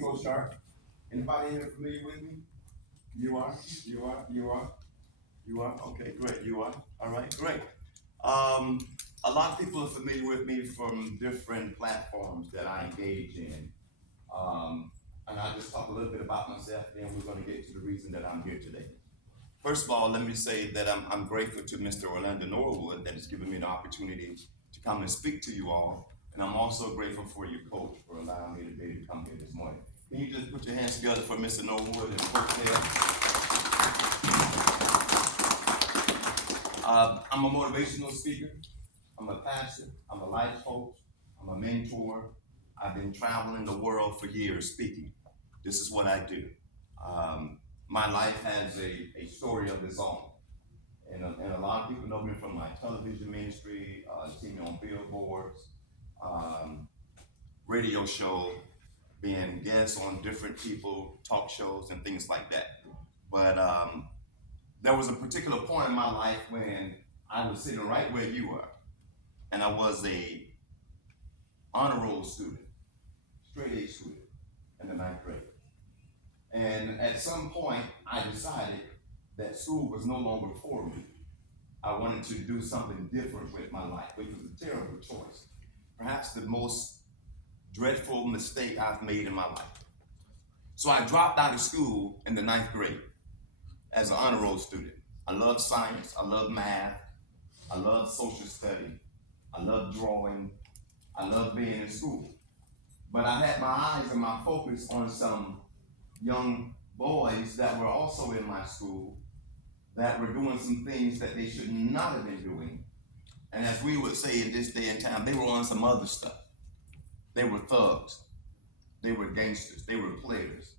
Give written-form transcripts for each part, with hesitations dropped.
we gonna start. Anybody here familiar with me? You are, you are, you are, you are. Okay, great. You are. All right, great. Um, a lot of people are familiar with me from different platforms that I engage in. Um, and I'll just talk a little bit about myself, then we're gonna get to the reason that I'm here today. First of all, let me say that I'm grateful to Mr. Orlando Norwood that has given me an opportunity to come and speak to you all. And I'm also grateful for your coach for allowing me to be able to come here this morning. Can you just put your hands together for Mr. Norwood and Coach there? I'm a motivational speaker. I'm a pastor. I'm a life coach. I'm a mentor. I've been traveling the world for years speaking. This is what I do. Um, my life has a story of its own. And a lot of people know me from my television ministry, see me on billboards, um, radio show, being guests on different people, talk shows, and things like that. But there was a particular point in my life when I was sitting right where you were, and I was a honor roll student, straight A student in the ninth grade. And at some point, I decided that school was no longer for me. I wanted to do something different with my life, which was a terrible choice. Perhaps the most dreadful mistake I've made in my life. So I dropped out of school in the ninth grade as an honor roll student. I love science, I love math, I love social study, I love drawing, I love being in school. But I had my eyes and my focus on some young boys that were also in my school that were doing some things that they should not have been doing. And as we would say in this day and time, they were on some other stuff. They were thugs. They were gangsters. They were players.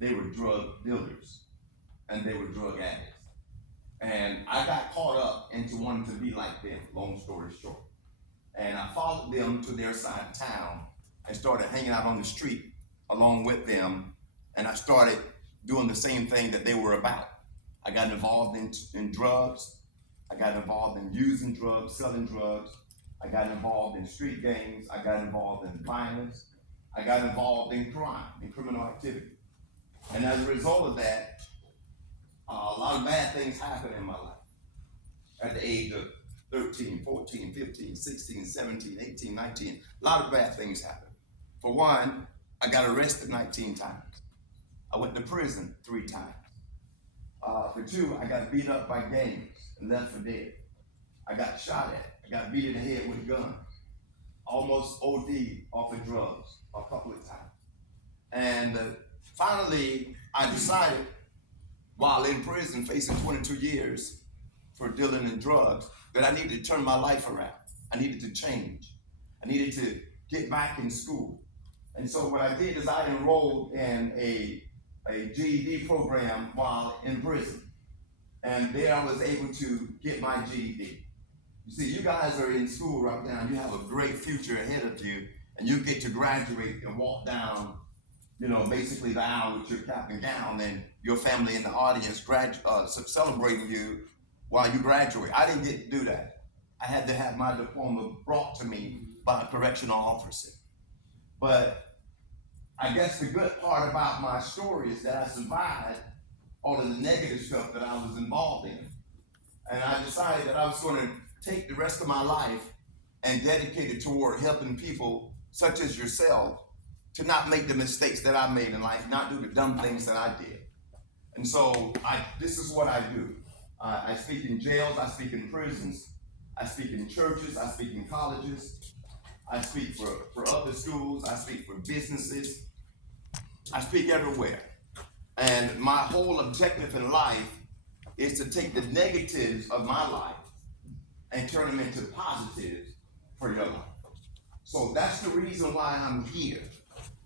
They were drug dealers. And they were drug addicts. And I got caught up into wanting to be like them, long story short. And I followed them to their side of town and started hanging out on the street along with them. And I started doing the same thing that they were about. I got involved in drugs. I got involved in using drugs, selling drugs. I got involved in street gangs. I got involved in violence. I got involved in crime, in criminal activity. And as a result of that, a lot of bad things happened in my life. At the age of 13, 14, 15, 16, 17, 18, 19, a lot of bad things happened. For one, I got arrested 19 times. I went to prison 3 times. For 2, I got beat up by gangs and left for dead. I got shot at. I got beat in the head with guns. Almost OD off of drugs a couple of times. And finally, I decided while in prison facing 22 years for dealing in drugs that I needed to turn my life around. I needed to change. I needed to get back in school. And so what I did is I enrolled in a GED program while in prison. And there I was able to get my GED. You see, you guys are in school right now. You have a great future ahead of you, and you get to graduate and walk down, basically the aisle with your cap and gown, and your family in the audience celebrating you while you graduate. I didn't get to do that. I had to have my diploma brought to me by a correctional officer. But I guess the good part about my story is that I survived all of the negative stuff that I was involved in. And I decided that I was going to take the rest of my life and dedicate it toward helping people such as yourself to not make the mistakes that I made in life, not do the dumb things that I did. And so this is what I do. I speak in jails, I speak in prisons, I speak in churches, I speak in colleges, I speak for other schools, I speak for businesses, I speak everywhere. And my whole objective in life is to take the negatives of my life and turn them into positives for your life. So that's the reason why I'm here.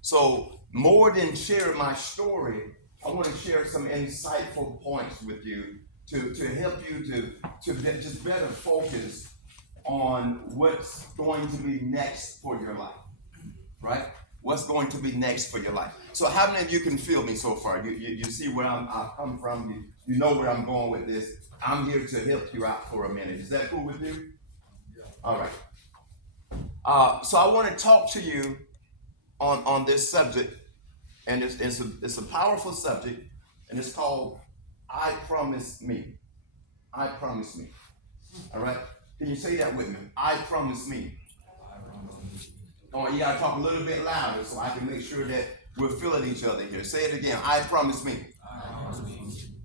So more than share my story, I want to share some insightful points with you to help you to just better focus on what's going to be next for your life, right? What's going to be next for your life. So how many of you can feel me so far? You see where I've come from. You know where I'm going with this. I'm here to help you out for a minute. Is that cool with you? Yeah. All right. So I want to talk to you on this subject And it's a powerful subject, and it's called I Promise Me. I promise me. All right? Can you say that with me? I promise me. Oh, you gotta talk a little bit louder so I can make sure that we're feeling each other here. Say it again. I promise me.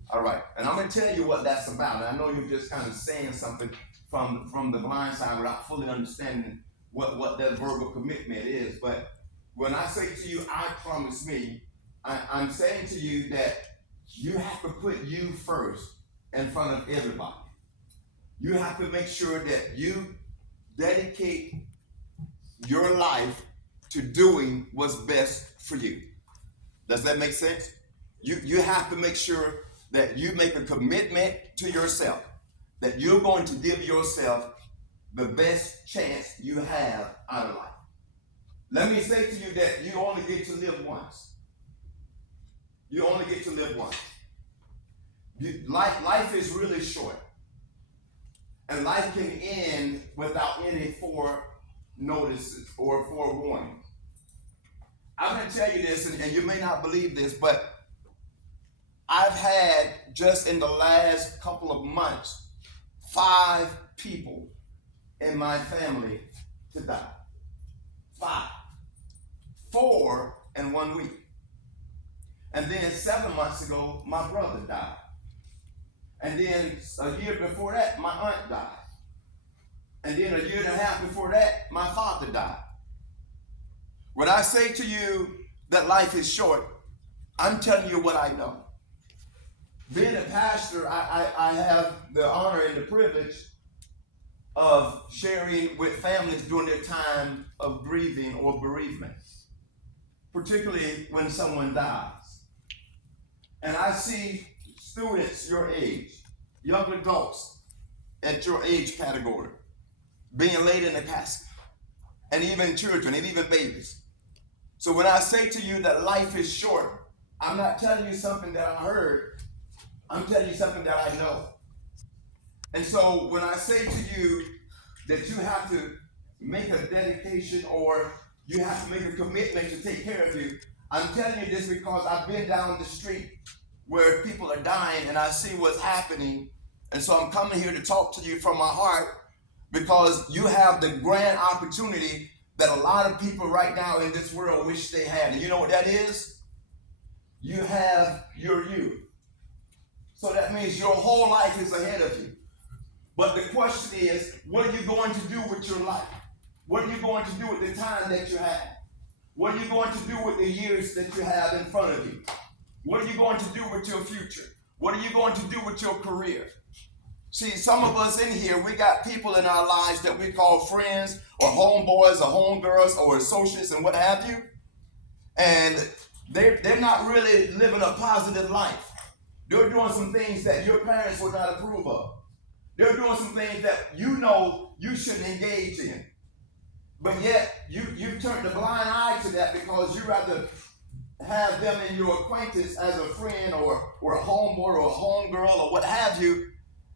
All right. And I'm gonna tell you what that's about. And I know you're just kind of saying something from the blind side without fully understanding what that verbal commitment is. But when I say to you, I promise me, I'm saying to you that you have to put you first in front of everybody. You have to make sure that you dedicate your life to doing what's best for you. Does that make sense? You have to make sure that you make a commitment to yourself, that you're going to give yourself the best chance you have out of life. Let me say to you that you only get to live once. You only get to live once. Life is really short. And life can end without any notices or forewarnings. I'm going to tell you this, and you may not believe this, but I've had, just in the last couple of months, 5 people in my family to die. 5. 4 in 1 week. And then 7 months ago, my brother died. And then a year before that, my aunt died. And then a year and a half before that, my father died. When I say to you that life is short, I'm telling you what I know. Being a pastor, I have the honor and the privilege of sharing with families during their time of grieving or bereavement, particularly when someone dies. And I see students your age, young adults at your age category, being laid in a casket, and even children, and even babies. So when I say to you that life is short, I'm not telling you something that I heard, I'm telling you something that I know. And so when I say to you that you have to make a dedication or you have to make a commitment to take care of you, I'm telling you this because I've been down the street where people are dying and I see what's happening. And so I'm coming here to talk to you from my heart because you have the grand opportunity that a lot of people right now in this world wish they had. And you know what that is? You have your youth. So that means your whole life is ahead of you. But the question is, what are you going to do with your life? What are you going to do with the time that you have? What are you going to do with the years that you have in front of you? What are you going to do with your future? What are you going to do with your career? See, some of us in here, we got people in our lives that we call friends or homeboys or homegirls or associates and what have you. And they're not really living a positive life. They're doing some things that your parents would not approve of. They're doing some things that you know you shouldn't engage in. But yet, you turn the blind eye to that because you rather have them in your acquaintance as a friend or a homeboy or a homegirl or what have you,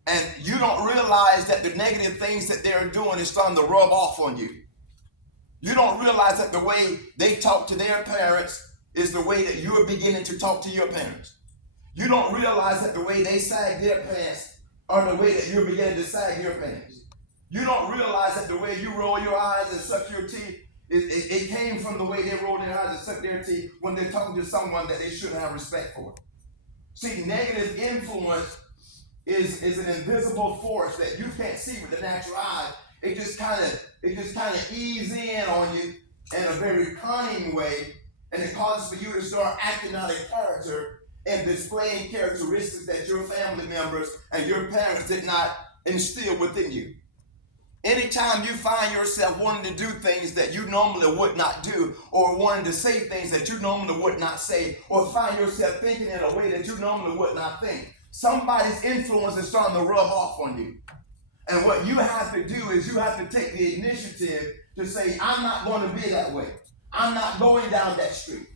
and you don't realize that the negative things that they're doing is starting to rub off on you. You don't realize that the way they talk to their parents is the way that you're beginning to talk to your parents. You don't realize that the way they sag their pants are the way that you're beginning to sag your pants. You don't realize that the way you roll your eyes and suck your teeth, it came from the way they roll their eyes and suck their teeth when they're talking to someone that they shouldn't have respect for. See, negative influence is an invisible force that you can't see with the natural eye. It just kind of ease in on you in a very cunning way, and it causes for you to start acting out of character and displaying characteristics that your family members and your parents did not instill within you. Anytime you find yourself wanting to do things that you normally would not do, or wanting to say things that you normally would not say, or find yourself thinking in a way that you normally would not think, somebody's influence is starting to rub off on you. And what you have to do is you have to take the initiative to say, I'm not going to be that way. I'm not going down that street.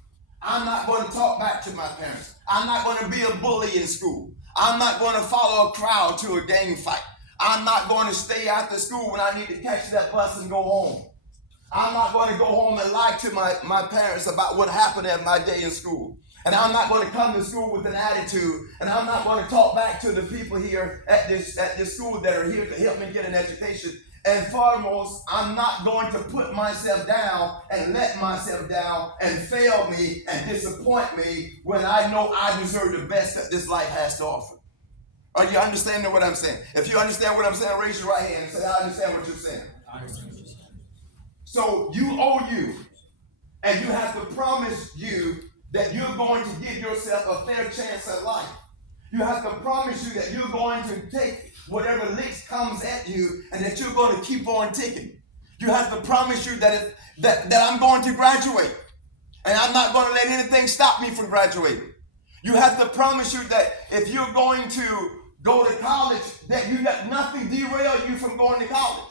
I'm not going to talk back to my parents. I'm not going to be a bully in school. I'm not going to follow a crowd to a gang fight. I'm not going to stay after school when I need to catch that bus and go home. I'm not going to go home and lie to my parents about what happened at my day in school. And I'm not going to come to school with an attitude. And I'm not going to talk back to the people here at this school that are here to help me get an education. And foremost, I'm not going to put myself down and let myself down and fail me and disappoint me when I know I deserve the best that this life has to offer. Are you understanding what I'm saying? If you understand what I'm saying, raise your right hand and say, I understand what you're saying. I understand what you're saying. So you owe you, and you have to promise you that you're going to give yourself a fair chance at life. You have to promise you that you're going to take whatever licks comes at you and that you're going to keep on ticking. You have to promise you that I'm going to graduate and I'm not going to let anything stop me from graduating. You have to promise you that if you're going to go to college, that you let nothing derail you from going to college.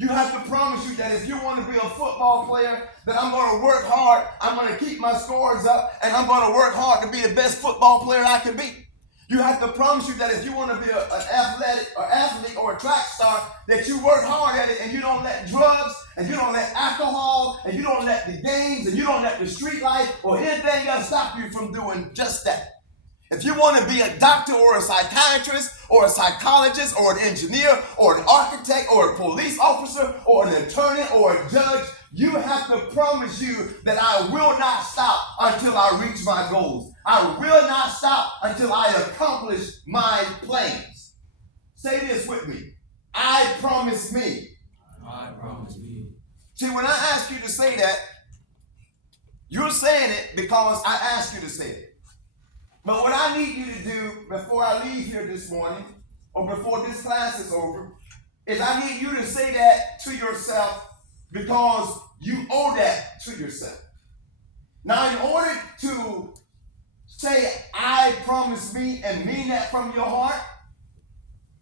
You have to promise you that if you want to be a football player, that I'm going to work hard, I'm going to keep my scores up, and I'm going to work hard to be the best football player I can be. You have to promise you that if you want to be an athlete or a track star, that you work hard at it and you don't let drugs and you don't let alcohol and you don't let the games and you don't let the street life or anything else stop you from doing just that. If you want to be a doctor or a psychiatrist or a psychologist or an engineer or an architect or a police officer or an attorney or a judge, you have to promise you that I will not stop until I reach my goals. I will not stop until I accomplish my plans. Say this with me. I promise me. I promise me. See, when I ask you to say that, you're saying it because I asked you to say it. But what I need you to do before I leave here this morning, or before this class is over, is I need you to say that to yourself because you owe that to yourself. Now, in order to say, I promise me, and mean that from your heart,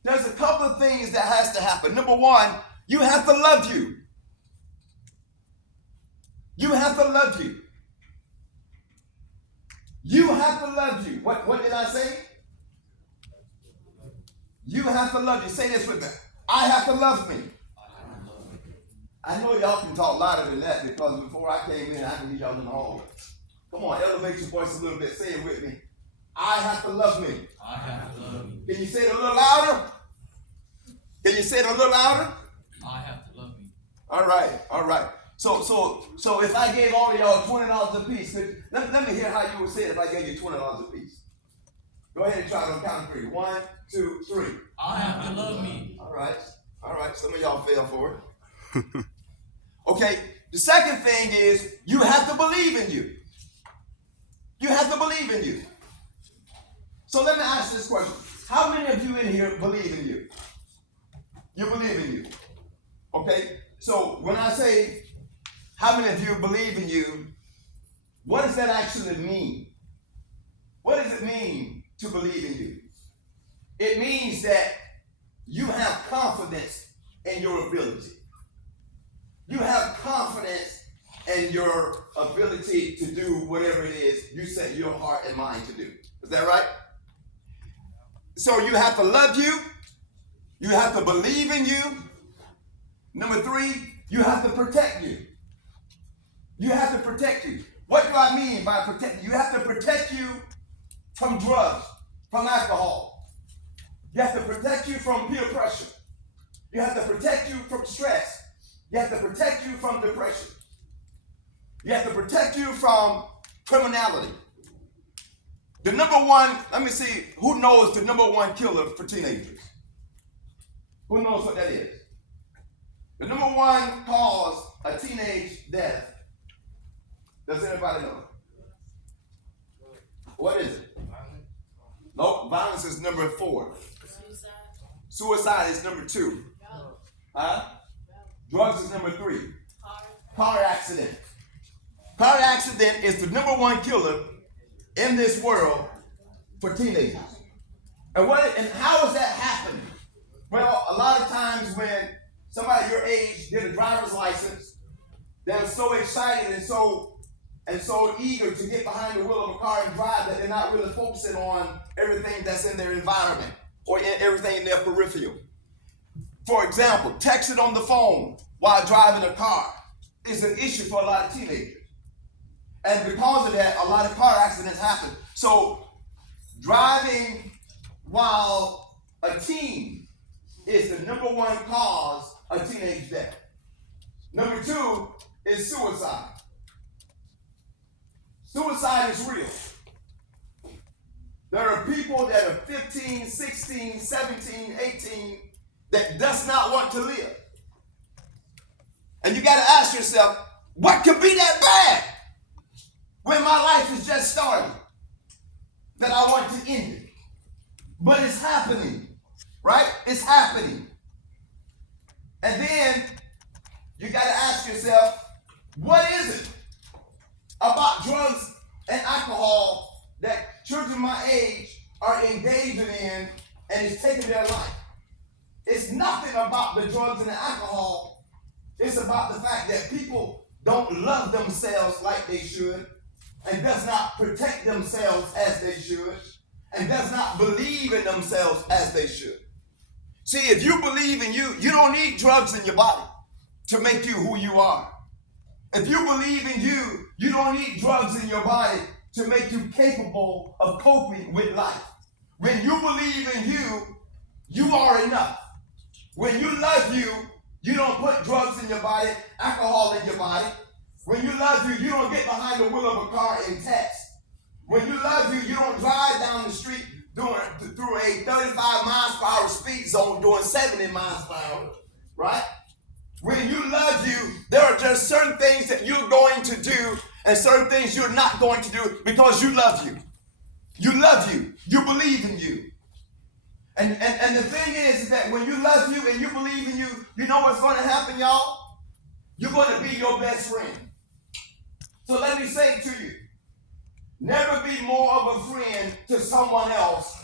there's a couple of things that has to happen. Number one, you have to love you. You have to love you. You have to love you. What did I say? You have to love you. Say this with me. I have to love me. I know y'all can talk louder than that because before I came in, I can hear y'all in the hallway. Come on, elevate your voice a little bit. Say it with me. I have to love me. I have to love me. Can you say it a little louder? Can you say it a little louder? I have to love me. All right, all right. So if I gave all of y'all $20 a piece, let me hear how you would say it if I gave you $20 a piece. Go ahead and try it on count of three. 1, 2, 3. I have to love me. All right. Some of y'all fell for it. Okay, the second thing is you have to believe in you. You have to believe in you. So let me ask this question. How many of you in here believe in you? You believe in you. Okay, so when I say how many of you believe in you, what does that actually mean? What does it mean to believe in you? It means that you have confidence in your ability. You have confidence in your ability to do whatever it is you set your heart and mind to do. Is that right? So you have to love you. You have to believe in you. Number 3, you have to protect you. You have to protect you. What do I mean by protect you? You have to protect you from drugs, from alcohol. You have to protect you from peer pressure. You have to protect you from stress. You have to protect you from depression. You have to protect you from criminality. The number one, let me see, who knows the number one killer for teenagers? Who knows what that is? The number one cause of teenage death. Does anybody know? What is it? Nope, violence is number 4. Suicide is number 2. Huh? Drugs is number 3. Car accident. Car accident is the number one killer in this world for teenagers. And how is that happening? Well, a lot of times when somebody your age get a driver's license, they're so excited and so eager to get behind the wheel of a car and drive that they're not really focusing on everything that's in their environment or everything in their peripheral. For example, texting on the phone while driving a car is an issue for a lot of teenagers. And because of that, a lot of car accidents happen. So driving while a teen is the number one cause of teenage death. Number two is suicide. Suicide is real. There are people that are 15, 16, 17, 18 that does not want to live. And you got to ask yourself, what could be that bad when my life is just starting that I want to end it? But it's happening, right? It's happening. And then you got to ask yourself, what is it about drugs and alcohol that children my age are engaging in and is taking their life? It's nothing about the drugs and the alcohol. It's about the fact that people don't love themselves like they should, and does not protect themselves as they should, and does not believe in themselves as they should. See, if you believe in you, you don't need drugs in your body to make you who you are. If you believe in you, you don't need drugs in your body to make you capable of coping with life. When you believe in you, you are enough. When you love you, you don't put drugs in your body, alcohol in your body. When you love you, you don't get behind the wheel of a car and text. When you love you, you don't drive down the street through a 35 miles per hour speed zone doing 70 miles per hour, right? When you love you, there are just certain things that you're going to do and certain things you're not going to do because you love you. You love you. You believe in you. And the thing is that when you love you and you believe in you, you know what's going to happen, y'all? You're going to be your best friend. So let me say to you, never be more of a friend to someone else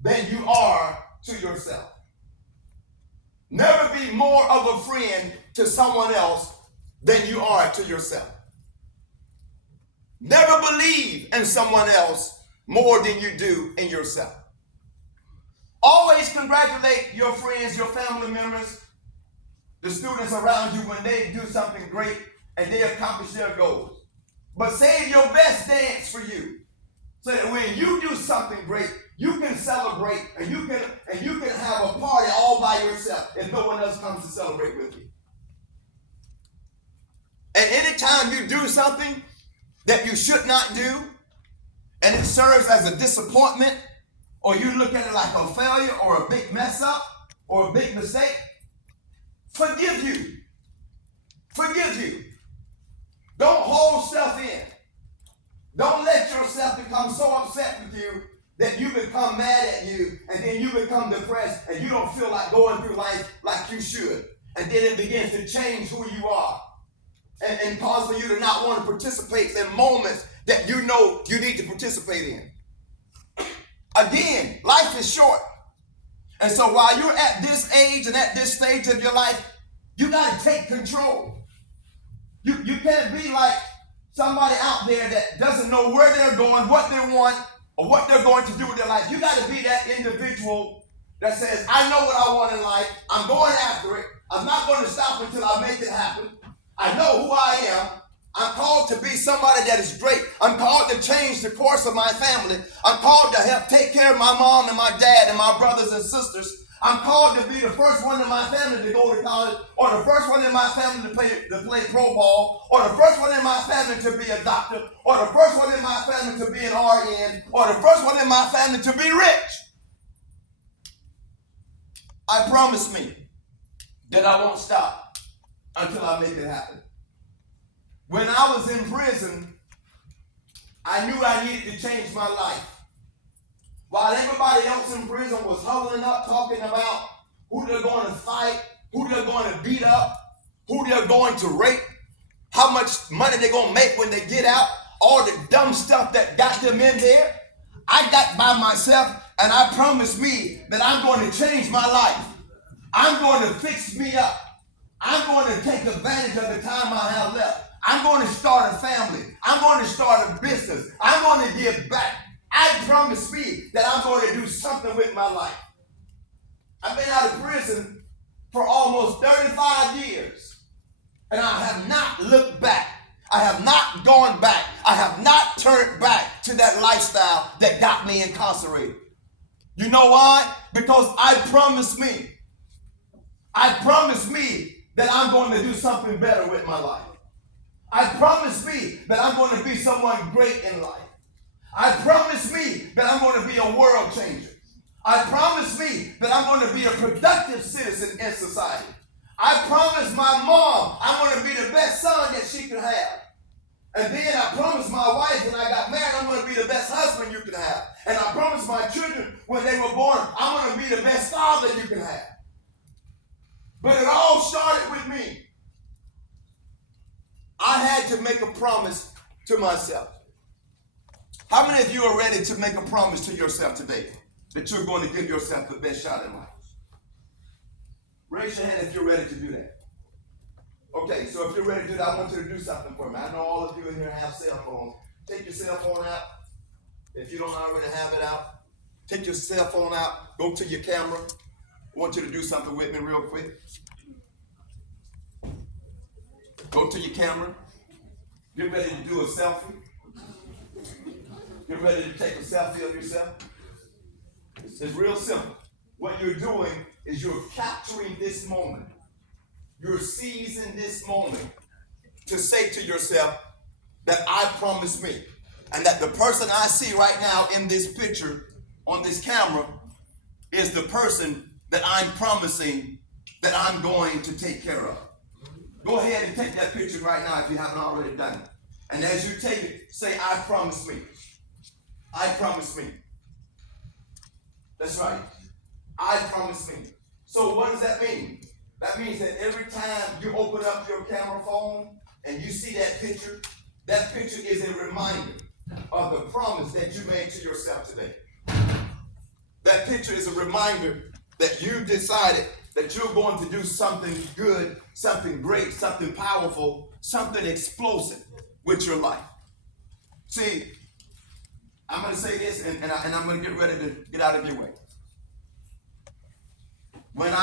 than you are to yourself. Never be more of a friend to someone else than you are to yourself. Never believe in someone else more than you do in yourself. Always congratulate your friends, your family members, the students around you when they do something great and they accomplish their goals. But save your best dance for you, so that when you do something great, you can celebrate and you can have a party all by yourself if no one else comes to celebrate with you. And anytime you do something that you should not do, and it serves as a disappointment, or you look at it like a failure or a big mess up or a big mistake, forgive you. Forgive you. Don't hold stuff in. Don't let yourself become so upset with you that you become mad at you, and then you become depressed and you don't feel like going through life like you should. And then it begins to change who you are and cause for you to not want to participate in moments that you know you need to participate in. Again, life is short. And so while you're at this age and at this stage of your life, you got to take control. You can't be like somebody out there that doesn't know where they're going, what they want, or what they're going to do with their life. You got to be that individual that says, I know what I want in life. I'm going after it. I'm not going to stop until I make it happen. I know who I am. I'm called to be somebody that is great. I'm called to change the course of my family. I'm called to help take care of my mom and my dad and my brothers and sisters. I'm called to be the first one in my family to go to college, or the first one in my family to play pro ball, or the first one in my family to be a doctor, or the first one in my family to be an RN, or the first one in my family to be rich. I promise me that I won't stop until I make it happen. When I was in prison, I knew I needed to change my life. While everybody else in prison was huddling up, talking about who they're going to fight, who they're going to beat up, who they're going to rape, how much money they're going to make when they get out, all the dumb stuff that got them in there, I got by myself, and I promised me that I'm going to change my life. I'm going to fix me up. I'm going to take advantage of the time I have left. I'm going to start a family. I'm going to start a business. I'm going to give back. I promise me that I'm going to do something with my life. I've been out of prison for almost 35 years. And I have not looked back. I have not gone back. I have not turned back to that lifestyle that got me incarcerated. You know why? Because I promised me that I'm going to do something better with my life. I promised me that I'm going to be someone great in life. I promised me that I'm going to be a world changer. I promised me that I'm going to be a productive citizen in society. I promised my mom I'm going to be the best son that she could have. And then I promised my wife when I got married, I'm going to be the best husband you can have. And I promised my children when they were born, I'm going to be the best father you can have. But it all started with me. I had to make a promise to myself. How many of you are ready to make a promise to yourself today that you're going to give yourself the best shot in life? Raise your hand if you're ready to do that. Okay, so if you're ready to do that, I want you to do something for me. I know all of you in here have cell phones. Take your cell phone out. If you don't already have it out, take your cell phone out. Go to your camera. I want you to do something with me real quick. Go to your camera. Get ready to do a selfie. Get ready to take a selfie of yourself. It's real simple. What you're doing is you're capturing this moment. You're seizing this moment to say to yourself that I promised me. And that the person I see right now in this picture on this camera is the person that I'm promising that I'm going to take care of. Go ahead and take that picture right now if you haven't already done it. And as you take it, say, I promise me. I promise me. That's right. I promise me. So what does that mean? That means that every time you open up your camera phone and you see that picture is a reminder of the promise that you made to yourself today. That picture is a reminder that you decided that you're going to do something good, something great, something powerful, something explosive with your life. See, I'm going to say this and I'm going to get ready to get out of your way. When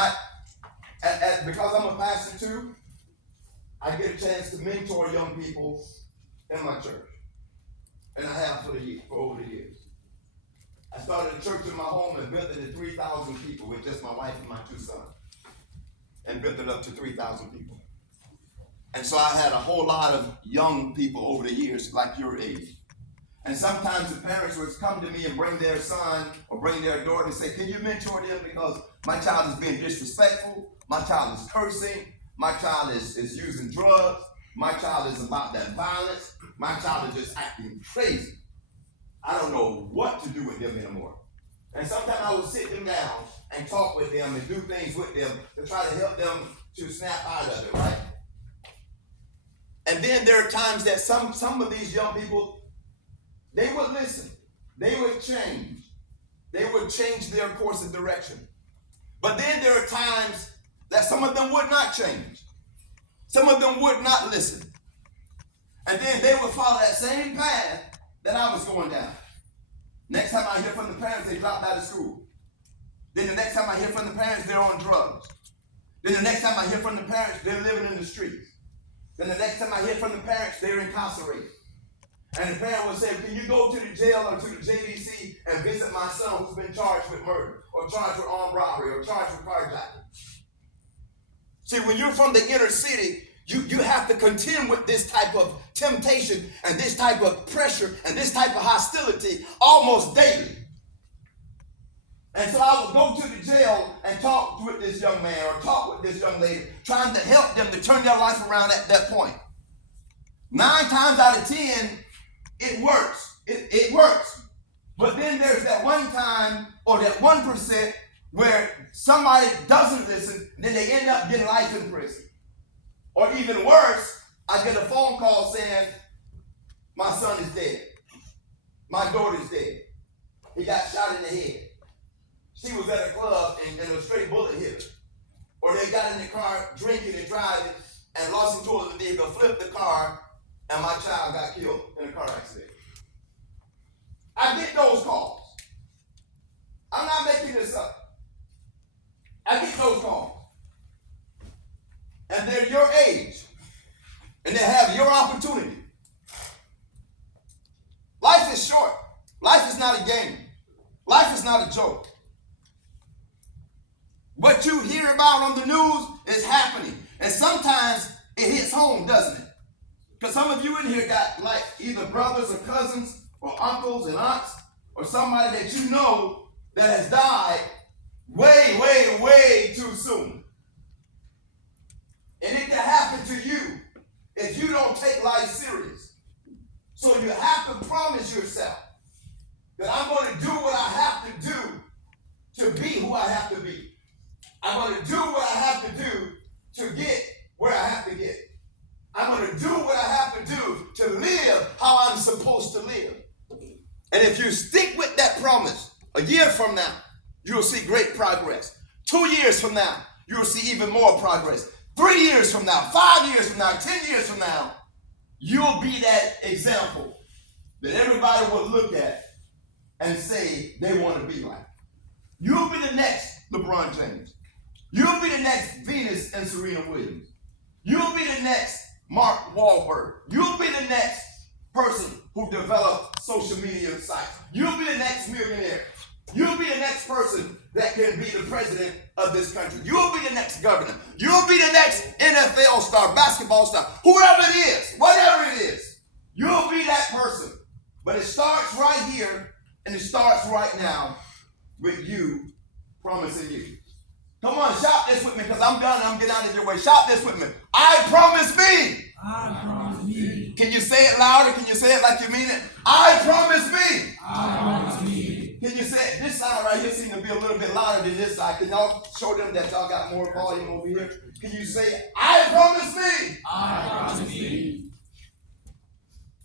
because I'm a pastor too, I get a chance to mentor young people in my church. And I have for over the years. I started a church in my home and built it to 3,000 people with just my wife and my 2 sons. And built it up to 3,000 people. And so I had a whole lot of young people over the years, like your age. And sometimes the parents would come to me and bring their son or bring their daughter and say, can you mentor them because my child is being disrespectful, my child is cursing, my child is using drugs, my child is about that violence, my child is just acting crazy. I don't know what to do with them anymore. And sometimes I would sit them down and talk with them and do things with them to try to help them to snap out of it, right? And then there are times that some of these young people, they would listen. They would change. They would change their course of direction. But then there are times that some of them would not change. Some of them would not listen. And then they would follow that same path that I was going down. Next time I hear from the parents, they dropped out of school. Then the next time I hear from the parents, they're on drugs. Then the next time I hear from the parents, they're living in the streets. Then the next time I hear from the parents, they're incarcerated. And the parent will say, can you go to the jail or to the JDC and visit my son who's been charged with murder or charged with armed robbery or charged with carjacking? See, when you're from the inner city, you have to contend with this type of temptation and this type of pressure and this type of hostility almost daily. And so I would go to the jail and talk with this young man or talk with this young lady, trying to help them to turn their life around at that point. 9 times out of 10, it works. It works. But then there's that one time or that 1% where somebody doesn't listen, and then they end up getting life in prison. Or even worse, I get a phone call saying, my son is dead. My daughter's dead. He got shot in the head. She was at a club and a straight bullet hit her. Or they got in the car drinking and driving and lost control of the vehicle, flipped the car, and my child got killed in a car accident. I get those calls. I'm not making this up. I get those calls. And they're your age. Life is not a game. Life is not a joke. What you hear about on the news is happening. And sometimes it hits home, doesn't it? Because some of you in here got like either brothers or cousins or uncles and aunts or somebody that you know that has died way, way, way too soon. And it can happen to you if you don't take life serious. So you have to promise yourself that I'm going to do what I have to do to be who I have to be. I'm going to do what I have to do to get where I have to get. I'm going to do what I have to do to live how I'm supposed to live. And if you stick with that promise, a year from now, you'll see great progress. 2 years from now, you'll see even more progress. 3 years from now, 5 years from now, 10 years from now, you'll be that example that everybody will look at and say they want to be like. You'll be the next LeBron James. You'll be the next Venus and Serena Williams. You'll be the next Mark Wahlberg. You'll be the next person who developed social media sites. You'll be the next millionaire. You'll be the next person that can be the president of this country. You'll be the next governor. You'll be the next NFL star, basketball star, whoever it is, whatever it is. You'll be that person. But it starts right here and it starts right now with you promising you. Come on, shout this with me because I'm done. I'm getting out of your way. Shout this with me. I promise me. I promise me. Can you say it louder? Can you say it like you mean it? I promise me. I promise me. Can you say it? This side right here seems to be a little bit louder than this side. Can y'all show them that y'all got more volume over here? Can you say it? I promise me. I promise me.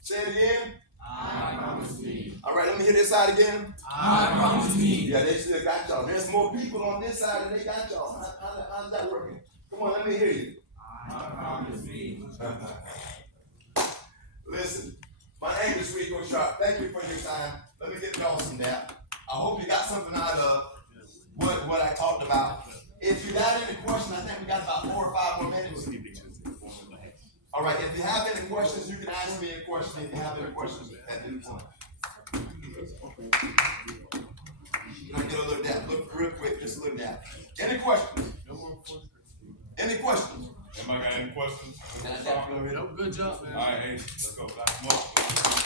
Say it again. I promise me. All right, let me hear this side again. I promise me. Yeah, they still got y'all. There's more people on this side than they got y'all. How's that working? Come on, let me hear you. I promise me. Listen, my name is Rico Sharp. Thank you for your time. Let me get y'all some nap. I hope you got something out of what I talked about. If you got any questions, I think we got about 4 or 5 more minutes. All right, if you have any questions, you can ask me a question if you have any questions at any point. Can I get a little nap? Look real quick, just a little nap. Any questions? Any questions? Anybody got any questions? Good job, man. All right, hey, let's go. Come on.